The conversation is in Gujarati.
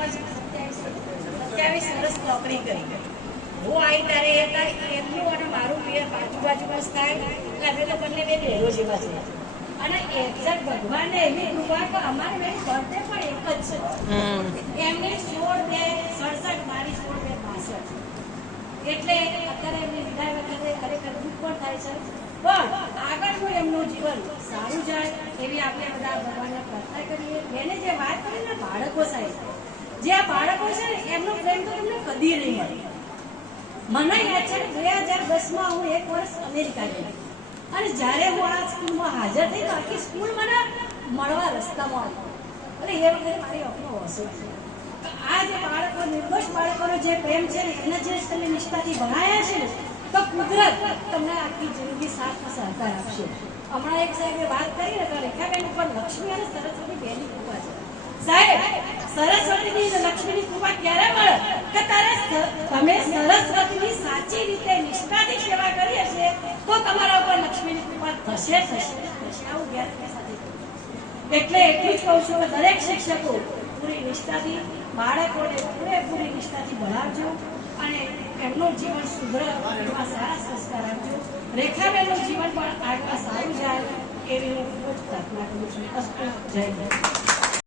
27 વર્ષ નોકરી કરી. હું આવી ત્યારે એમનું અને મારું બે બાજુ થાય એટલે અમે તો બંને બે બહેરો જેવા છે. અને એક્ઝેક્ટ ભગવાને એવી કૃપા કે અમારે બેન બર્થડે પણ એક જ છે. એમની 16/2/67, મારી 16/2/62. એટલે અત્યારે એમની વિદાય વખતે ખરેખર દુઃખ પણ થાય છે, પણ આગળનું એમનું જીવન સારું જાય એવી આપણે બધા ભગવાનને પ્રાર્થના કરીએ. મેને જે વાત કરી ને બાળકો સાહેબ, જે આ બાળકો છે ને એમનો પ્રેમ તો તમને કદી નહીં મળે. મને યાદ છે 2010માં હું 1 વર્ષ અમેરિકા ગઈ અને જ્યારે હું આ સ્કૂલમાં હાજર થઈ તો આખી સ્કૂલ મને મળવા રસ્તામાં આવી. એટલે એ વખતે મારી અપનો હસો છે. આ જે બાળકો, નિર્દોષ બાળકોનો જે પ્રેમ છે ને એને જે તમે નિષ્ઠાથી ભણાયા છે ને તો કુદરત તમને આખી જિંદગી સાથ સહકાર આપશે. હમણાં એક સાહેબે વાત કરી ને તો રેખાબેન ઉપર લક્ષ્મી અને સરસ્વતી બેની કૃપા છે. સાહેબ, સરસ્વતીની અને લક્ષ્મીની કૃપા ક્યારે મળે કે તમે સરસ્વતીની સાચી રીતે નિષ્ઠાથી સેવા કરી હશે તો તમારા ઉપર લક્ષ્મીની કૃપા થશે. આવું વ્યાસ સાથે એટલે એટલું જ કહું છું કે દરેક શિક્ષકો પૂરી નિષ્ઠાથી બાળકોને પૂરેપૂરી નિષ્ઠાથી ભણાવજો અને એમનું જીવન સુધરે એવા સારા સંસ્કાર આપજો. રેખાબેનનું જીવન પણ આગળ સારું જાય એવી હું ખૂબ જ પ્રાર્થના કરું છું. અસ્તુ. જય જય.